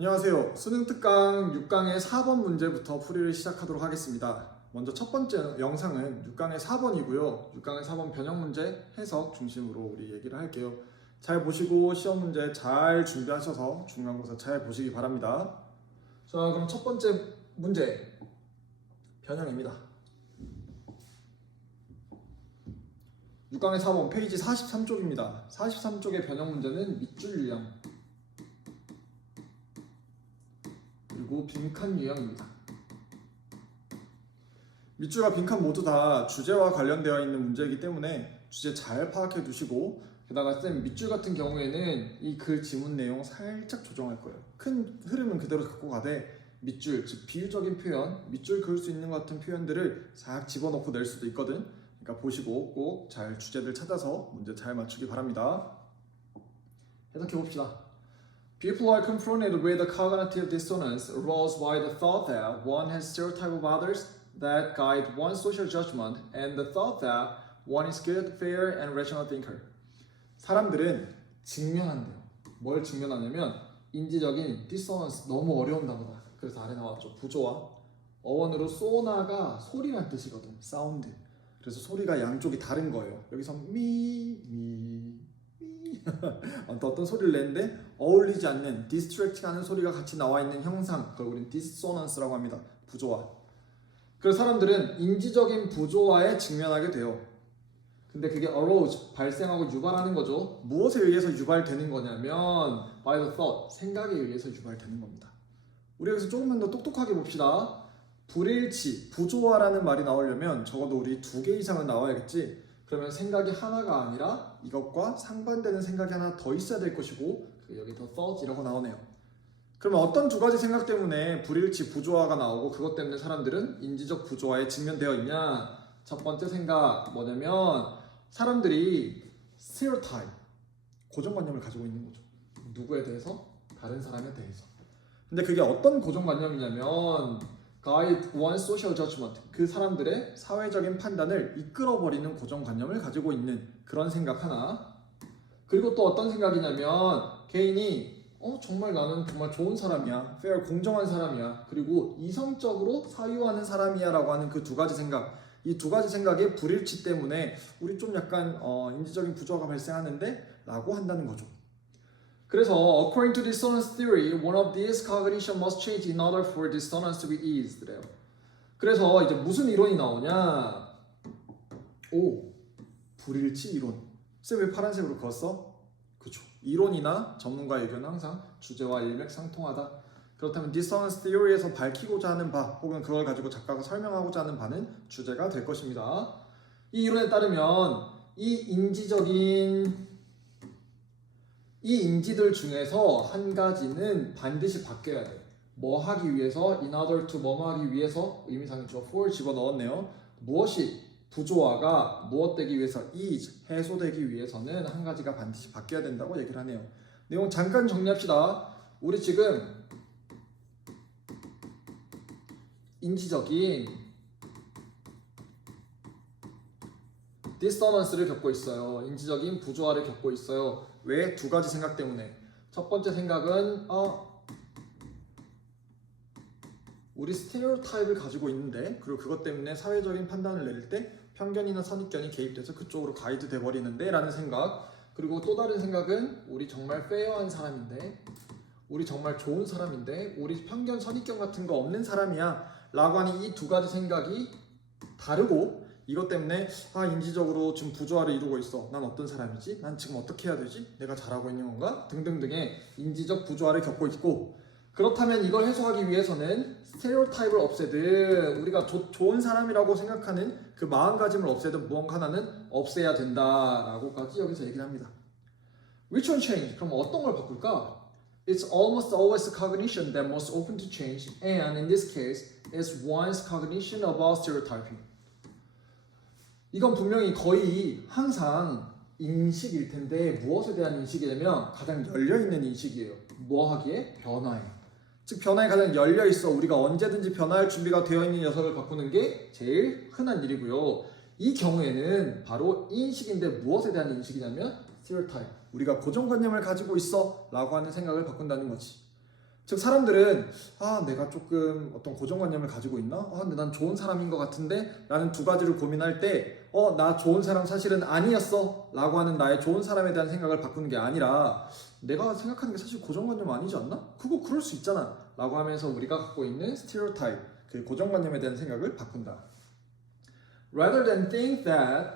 안녕하세요. 수능 특강 6강의 4번 문제부터 풀이를 시작하도록 하겠습니다. 먼저 첫 번째 영상은 6강의 4번이고요. 6강의 4번 변형 문제 해석 중심으로 우리 얘기를 할게요. 잘 보시고 시험 문제 잘 준비하셔서 중간고사 잘 보시기 바랍니다. 자, 그럼 첫 번째 문제 변형입니다. 6강의 4번 페이지 43쪽입니다. 43쪽의 변형 문제는 밑줄 유형 그리고 빈칸 유형입니다. 밑줄과 빈칸 모두 다 주제와 관련되어 있는 문제이기 때문에 주제 잘 파악해 두시고, 게다가 쌤 밑줄 같은 경우에는 이 글 지문 내용 살짝 조정할 거예요. 큰 흐름은 그대로 갖고 가되 밑줄, 즉 비유적인 표현, 밑줄 그을 수 있는 것 같은 표현들을 싹 집어넣고 낼 수도 있거든. 그러니까 보시고 꼭 잘 주제들 찾아서 문제 잘 맞추기 바랍니다. 해석해 봅시다. People are confronted with a cognitive dissonance arose by the thought that one has stereotype of others that guide one's social judgment and the thought that one is good, fair, and rational thinker. 사람들은 직면한대요. 뭘 직면하냐면 인지적인 dissonance, 너무 어려운 단어다. 그래서 아래 나왔죠. 부조화. 어원으로 소나가 소리란 뜻이거든. 사운드. 그래서 소리가 양쪽이 다른 거예요. 여기서 어떤 소리를 내는데 어울리지 않는, 디스트랙팅하는 소리가 같이 나와 있는 형상, 그걸 우리는 디소넌스라고 합니다. 부조화. 그래서 사람들은 인지적인 부조화에 직면하게 돼요. 근데 그게 arose, 발생하고 유발하는 거죠. 무엇에 의해서 유발되는 거냐면 by the thought, 생각에 의해서 유발되는 겁니다. 우리 여기서 조금만 더 똑똑하게 봅시다. 불일치, 부조화라는 말이 나오려면 적어도 우리 2개 이상은 나와야겠지. 그러면 생각이 하나가 아니라 이것과 상반되는 생각이 하나 더 있어야 될 것이고, 여기 더 thought이라고 나오네요. 그러면 어떤 2가지 생각 때문에 불일치, 부조화가 나오고 그것 때문에 사람들은 인지적 부조화에 직면되어 있냐? 첫 번째 생각 뭐냐면 사람들이 stereotype, 고정관념을 가지고 있는 거죠. 누구에 대해서? 다른 사람에 대해서. 근데 그게 어떤 고정관념이냐면 guide one's social judgment, 그 사람들의 사회적인 판단을 이끌어버리는 고정관념을 가지고 있는 그런 생각 하나. 그리고 또 어떤 생각이냐면 개인이 정말 나는 정말 좋은 사람이야, fair, 공정한 사람이야, 그리고 이성적으로 사유하는 사람이야 라고 하는 그 2가지 생각. 이 2가지 생각의 불일치 때문에 우리 좀 약간 인지적인 부조화가 발생하는데 라고 한다는 거죠. 그래서 according to dissonance theory, one of these cognition must change in order for dissonance to be eased. 래요. 그래서 이제 무슨 이론이 나오냐? 불일치 이론. 쌤 왜 파란색으로 그었어? 그쵸. 이론이나 전문가의 의견은 항상 주제와 일맥상통하다. 그렇다면 dissonance theory에서 밝히고자 하는 바, 혹은 그걸 가지고 작가가 설명하고자 하는 바는 주제가 될 것입니다. 이 이론에 따르면 이 인지들 중에서 한 가지는 반드시 바뀌어야 돼. 뭐 하기 위해서, in order to 뭐 하기 위해서, 의미상이죠. for 집어넣었네요. 무엇이, 부조화가 무엇 되기 위해서, is 해소되기 위해서는 한 가지가 반드시 바뀌어야 된다고 얘기를 하네요. 내용 잠깐 정리합시다. 우리 지금 인지적인 dissonance를 겪고 있어요. 인지적인 부조화를 겪고 있어요. 왜? 2가지 생각 때문에. 첫 번째 생각은 우리 스테레오타입을 가지고 있는데, 그리고 그것 때문에 사회적인 판단을 내릴 때 편견이나 선입견이 개입돼서 그쪽으로 가이드 돼버리는데 라는 생각. 그리고 또 다른 생각은 우리 정말 페어한 사람인데, 우리 정말 좋은 사람인데, 우리 편견, 선입견 같은 거 없는 사람이야 라고 하는 이 2가지 생각이 다르고, 이것 때문에 인지적으로 지금 부조화를 이루고 있어. 난 어떤 사람이지? 난 지금 어떻게 해야 되지? 내가 잘하고 있는 건가? 등등등의 인지적 부조화를 겪고 있고, 그렇다면 이걸 해소하기 위해서는 스테레오타입을 없애든 우리가 좋은 사람이라고 생각하는 그 마음가짐을 없애든 무언가 하나는 없애야 된다라고까지 여기서 얘기를 합니다. Which one change? 그럼 어떤 걸 바꿀까? It's almost always the cognition that most open to change, and in this case, it's one's cognition about stereotyping. 이건 분명히 거의 항상 인식일 텐데 무엇에 대한 인식이냐면 가장 열려있는 인식이에요. 뭐 하기에? 변화에. 즉 변화에 가장 열려있어. 우리가 언제든지 변화할 준비가 되어 있는 녀석을 바꾸는 게 제일 흔한 일이고요. 이 경우에는 바로 인식인데 무엇에 대한 인식이냐면 stereotype. 우리가 고정관념을 가지고 있어 라고 하는 생각을 바꾼다는 거지. 즉 사람들은 내가 조금 어떤 고정관념을 가지고 있나? 근데 난 좋은 사람인 것 같은데 라는 두 가지를 고민할 때 나 좋은 사람 사실은 아니었어 라고 하는 나의 좋은 사람에 대한 생각을 바꾸는 게 아니라 내가 생각하는 게 사실 고정관념 아니지 않나? 그거 그럴 수 있잖아 라고 하면서 우리가 갖고 있는 스테레오타입, 그 고정관념에 대한 생각을 바꾼다. Rather than think that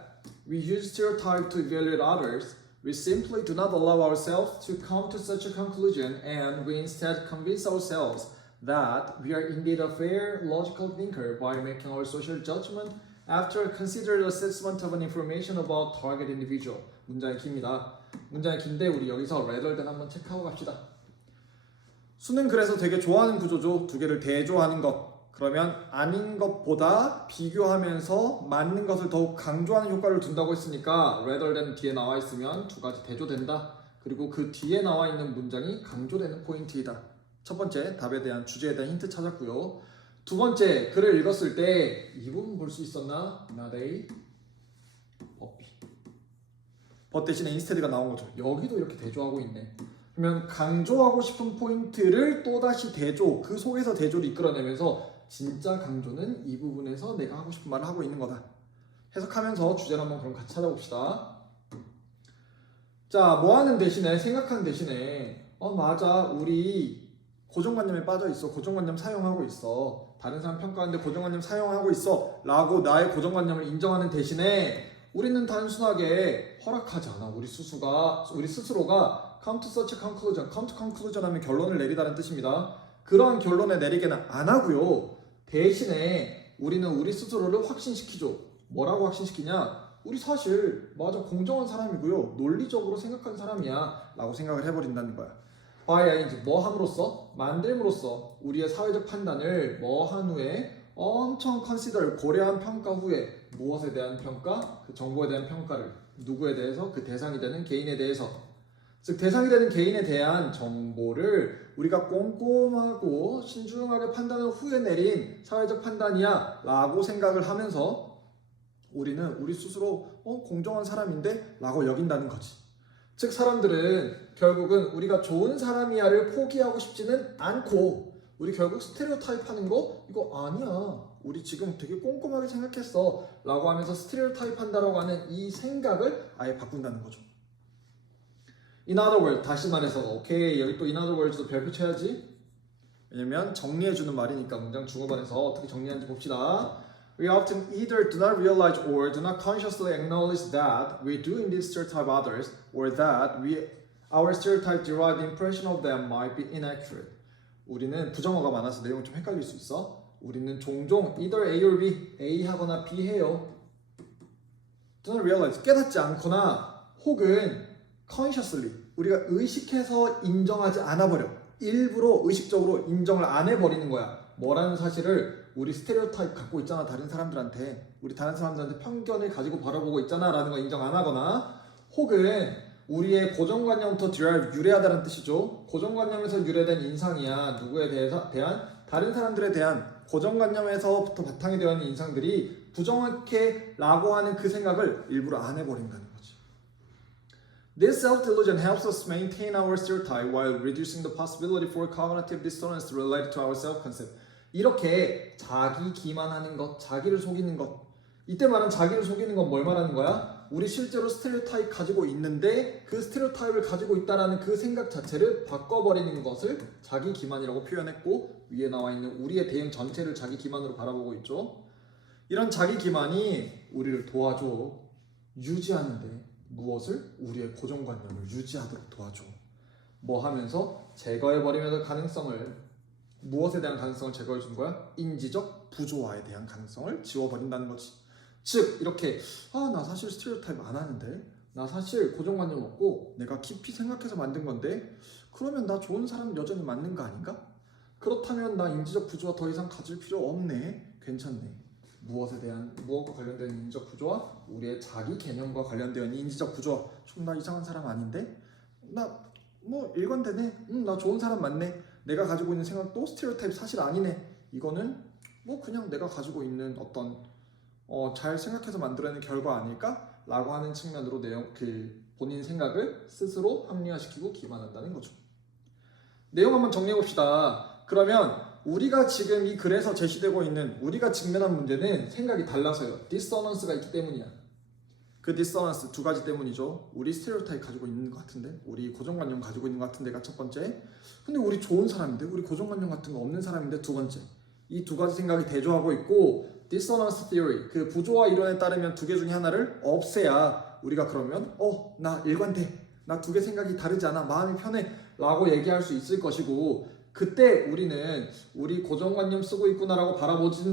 we use stereotype to evaluate others, we simply do not allow ourselves to come to such a conclusion, and we instead convince ourselves that we are indeed a fair, logical thinker by making our social judgment after a considered assessment of an information about target individual. 문장이 깁니다. 문장이 긴데 우리 여기서 rather than 한번 체크하고 갑시다. 수능 그래서 되게 좋아하는 구조죠. 두 개를 대조하는 것. 그러면 아닌 것보다 비교하면서 맞는 것을 더욱 강조하는 효과를 둔다고 했으니까 rather than 뒤에 나와 있으면 두 가지 대조된다. 그리고 그 뒤에 나와 있는 문장이 강조되는 포인트이다. 첫 번째, 답에 대한 주제에 대한 힌트 찾았고요. 두 번째, 글을 읽었을 때 이 부분 볼 수 있었나? Not a but 대신에 instead가 나온 거죠. 여기도 이렇게 대조하고 있네. 그러면 강조하고 싶은 포인트를 또다시 대조, 그 속에서 대조를 이끌어내면서 진짜 강조는 이 부분에서 내가 하고 싶은 말을 하고 있는 거다. 해석하면서 주제를 한번 그럼 같이 찾아봅시다. 자, 뭐 하는 대신에, 생각하는 대신에 맞아, 우리 고정관념에 빠져 있어. 고정관념 사용하고 있어. 다른 사람 평가하는데 고정관념 사용하고 있어 라고 나의 고정관념을 인정하는 대신에 우리는 단순하게 허락하지 않아. 우리 스스로가 come to such a conclusion, come to conclusion 하면 결론을 내리다는 뜻입니다. 그러한 결론을 내리게는 안 하고요. 대신에 우리는 우리 스스로를 확신시키죠. 뭐라고 확신시키냐? 우리 사실 맞아, 공정한 사람이고요. 논리적으로 생각한 사람이야 라고 생각을 해버린다는 거야. bying, 뭐 함으로써? 만들므로써 우리의 사회적 판단을 뭐 한 후에 엄청 consider, 고려한 평가 후에 무엇에 대한 평가? 그 정보에 대한 평가를 누구에 대해서? 그 대상이 되는 개인에 대해서, 즉 대상이 되는 개인에 대한 정보를 우리가 꼼꼼하고 신중하게 판단한 후에 내린 사회적 판단이야 라고 생각을 하면서 우리는 우리 스스로 공정한 사람인데 라고 여긴다는 거지. 즉 사람들은 결국은 우리가 좋은 사람이야를 포기하고 싶지는 않고 우리 결국 스테레오타입 하는 거 이거 아니야, 우리 지금 되게 꼼꼼하게 생각했어 라고 하면서 스테레오타입 한다라고 하는 이 생각을 아예 바꾼다는 거죠. In other words, 다시 말해서 오케이, 여기 또 in other words도 별표 쳐야지. 왜냐면 정리해주는 말이니까 문장 중후반에서 어떻게 정리하는지 봅시다. We often either do not realize or do not consciously acknowledge that we do indeed stereotype others, or that our stereotype derived impression of them might be inaccurate. 우리는 부정어가 많아서 내용이 좀 헷갈릴 수 있어. 우리는 종종 either A or B, A 하거나 B 해요. Do not realize, 깨닫지 않거나 혹은 consciously, 우리가 의식해서 인정하지 않아버려. 일부러 의식적으로 인정을 안 해버리는 거야. 뭐라는 사실을 우리 스테레오타입 갖고 있잖아. 다른 사람들한테. 우리 다른 사람들한테 편견을 가지고 바라보고 있잖아 라는 거 인정 안 하거나, 혹은 우리의 고정관념부터 유래하다는 뜻이죠. 고정관념에서 유래된 인상이야. 누구에 대한 다른 사람들에 대한 고정관념에서부터 바탕이 되어 있는 인상들이 부정확해 라고 하는 그 생각을 일부러 안 해버린다는 거지. This self-delusion helps us maintain our stereotype while reducing the possibility for cognitive dissonance related to our self-concept. 이렇게 자기 기만하는 것, 자기를 속이는 것. 이때 말한 자기를 속이는 건 뭘 말하는 거야? 우리 실제로 스테레오타입 가지고 있는데 그 스테레오타입을 가지고 있다라는 그 생각 자체를 바꿔버리는 것을 자기 기만이라고 표현했고, 위에 나와 있는 우리의 대응 전체를 자기 기만으로 바라보고 있죠. 이런 자기 기만이 우리를 도와줘. 유지하는데 무엇을? 우리의 고정관념을 유지하도록 도와줘. 뭐 하면서? 제거해버리면서 가능성을, 무엇에 대한 가능성을 제거해 주는 거야? 인지적 부조화에 대한 가능성을 지워버린다는 거지. 즉 이렇게 나 사실 스테레오타입 안 하는데, 나 사실 고정관념 없고 내가 깊이 생각해서 만든 건데, 그러면 나 좋은 사람 여전히 맞는 거 아닌가? 그렇다면 나 인지적 부조화 더 이상 가질 필요 없네. 괜찮네. 무엇과 관련된 인지적 부조화? 우리의 자기 개념과 관련된 인지적 부조화. 좀 나 이상한 사람 아닌데? 나 뭐 일관되네. 나 좋은 사람 맞네. 내가 가지고 있는 생각도 스테레오타입 사실 아니네. 이거는 뭐 그냥 내가 가지고 있는 어떤 잘 생각해서 만들어낸 결과 아닐까? 라고 하는 측면으로 본인 생각을 스스로 합리화시키고 기만한다는 거죠. 내용 한번 정리해 봅시다. 그러면 우리가 지금 이 글에서 제시되고 있는 우리가 직면한 문제는 생각이 달라서요. 디서넌스가 있기 때문이야. 그 디서넌스 두 가지 때문이죠. 우리 스테레오타입 가지고 있는 것 같은데, 우리 고정관념 가지고 있는 것 같은데가 첫 번째. 근데 우리 좋은 사람인데, 우리 고정관념 같은 거 없는 사람인데 두 번째. 이 두 가지 생각이 대조하고 있고, 디서넌스 theory, 그 부조화 이론에 따르면 두 개 중에 하나를 없애야 우리가 그러면 나 일관돼, 나 두 개 생각이 다르지 않아, 마음이 편해 라고 얘기할 수 있을 것이고, 그때 우리는 우리 고정관념 쓰고 있구나라고 바라보지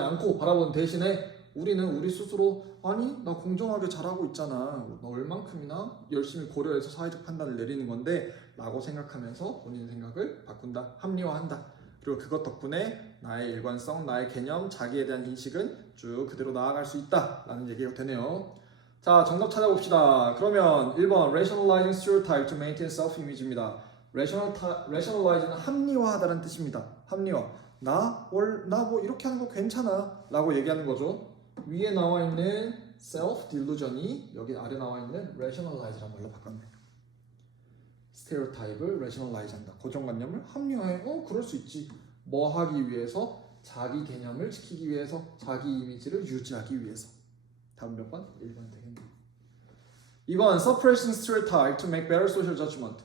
않고 바라보는 대신에 우리는 우리 스스로 아니 나 공정하게 잘하고 있잖아, 나 얼만큼이나 열심히 고려해서 사회적 판단을 내리는 건데 라고 생각하면서 본인 생각을 바꾼다, 합리화한다. 그리고 그것 덕분에 나의 일관성, 나의 개념, 자기에 대한 인식은 쭉 그대로 나아갈 수 있다 라는 얘기가 되네요. 자, 정답 찾아봅시다. 그러면 1번 Rationalizing stereotype to maintain self-image입니다. Rationalize는 합리화하다는 뜻입니다. 합리화. 나 뭐 이렇게 하는 거 괜찮아 라고 얘기하는 거죠. 위에 나와 있는 self-delusion이 여기 아래 나와 있는 rationalize라는 말로 바꿨네. 스테레오타입을 rationalize 한다. 고정관념을 합리화해. 그럴 수 있지. 뭐 하기 위해서? 자기 개념을 지키기 위해서, 자기 이미지를 유지하기 위해서. 다음 몇 번? 1번 되겠네. 2번 suppressing stereotype to make better social judgment.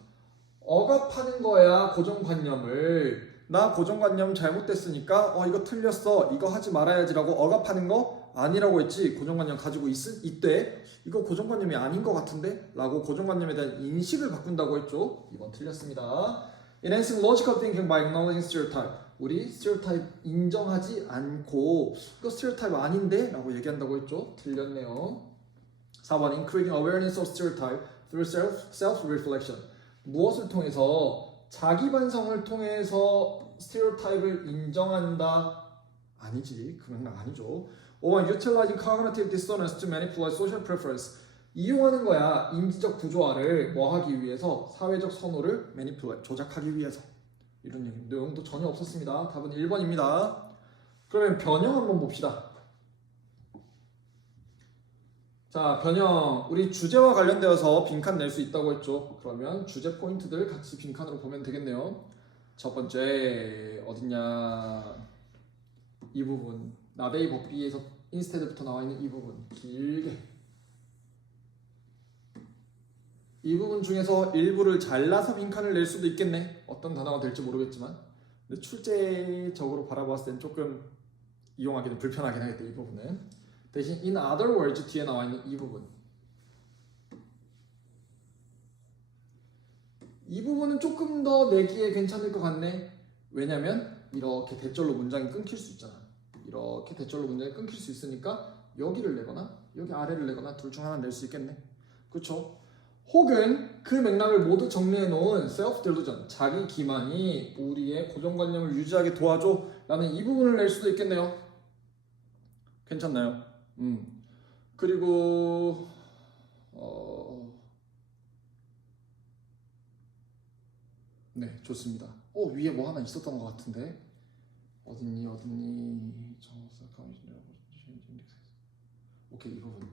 억압하는 거야 고정관념을. 나 고정관념 잘못됐으니까 이거 틀렸어, 이거 하지 말아야지라고 억압하는 거 아니라고 했지. 고정관념 가지고 있대. 이거 고정관념이 아닌 것 같은데? 라고 고정관념에 대한 인식을 바꾼다고 했죠. 이건 틀렸습니다. Enhancing logical thinking by acknowledging stereotype. 우리 stereotype 인정하지 않고 이거 stereotype 아닌데? 라고 얘기한다고 했죠. 틀렸네요. 4번 Increasing awareness of stereotype through self-reflection. 무엇을 통해서? 자기 반성을 통해서 스테레오타입을 인정한다? 아니지. 그 맥락 아니죠. 5번 Utilizing cognitive dissonance to manipulate social preference. 이용하는 거야. 인지적 부조화를 뭐 하기 위해서? 사회적 선호를 manipulate, 조작하기 위해서. 이런 얘기. 내용도 전혀 없었습니다. 답은 1번입니다. 그러면 변형 한번 봅시다. 자, 변형. 우리 주제와 관련되어서 빈칸 낼 수 있다고 했죠. 그러면 주제 포인트들 같이 빈칸으로 보면 되겠네요. 첫 번째 어딨냐, 이 부분. 나베이 법비에서 인스테드부터 나와 있는 이 부분. 길게. 이 부분 중에서 일부를 잘라서 빈칸을 낼 수도 있겠네. 어떤 단어가 될지 모르겠지만. 근데 출제적으로 바라봤을 땐 조금 이용하기는 불편하긴 하겠다, 이 부분은. 대신 in other words 뒤에 나와 있는 이 부분. 이 부분은 조금 더 내기에 괜찮을 것 같네. 왜냐면 이렇게 대절로 문장이 끊길 수 있잖아. 이렇게 대절로 문장이 끊길 수 있으니까 여기를 내거나 여기 아래를 내거나 둘 중 하나 낼 수 있겠네. 그쵸? 혹은 그 맥락을 모두 정리해 놓은 self-delusion, 자기 기만이 우리의 고정관념을 유지하게 도와줘 라는 이 부분을 낼 수도 있겠네요. 괜찮나요? 그리고 네, 좋습니다. 위에 뭐 하나 있었던 것 같은데 어딨니? 오케이, 이 부분.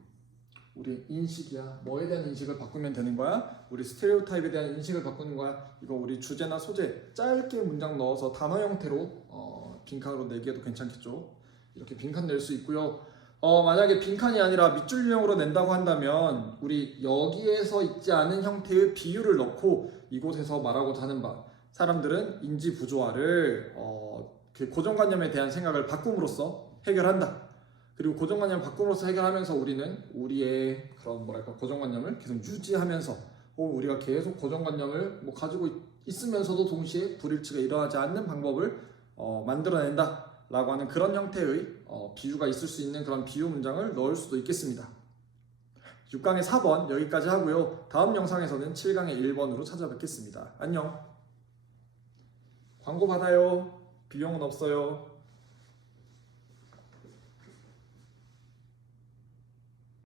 우리 인식이야. 뭐에 대한 인식을 바꾸면 되는 거야? 우리 스테레오타입에 대한 인식을 바꾸는 거야. 이거 우리 주제나 소재 짧게 문장 넣어서 단어 형태로 빈칸으로 내기에도 괜찮겠죠. 이렇게 빈칸 낼 수 있고요. 만약에 빈칸이 아니라 밑줄 유형으로 낸다고 한다면 우리 여기에서 있지 않은 형태의 비유를 넣고 이곳에서 말하고자 하는 바, 사람들은 인지 부조화를 그 고정관념에 대한 생각을 바꿈으로써 해결한다. 그리고 고정관념을 바꿈으로써 해결하면서 우리는 우리의 그런 고정관념을 계속 유지하면서 우리가 계속 고정관념을 가지고 있으면서도 동시에 불일치가 일어나지 않는 방법을 만들어낸다 라고 하는 그런 형태의 비유가 있을 수 있는 그런 비유 문장을 넣을 수도 있겠습니다. 6강의 4번 여기까지 하고요. 다음 영상에서는 7강의 1번으로 찾아뵙겠습니다. 안녕. 광고 받아요. 비용은 없어요.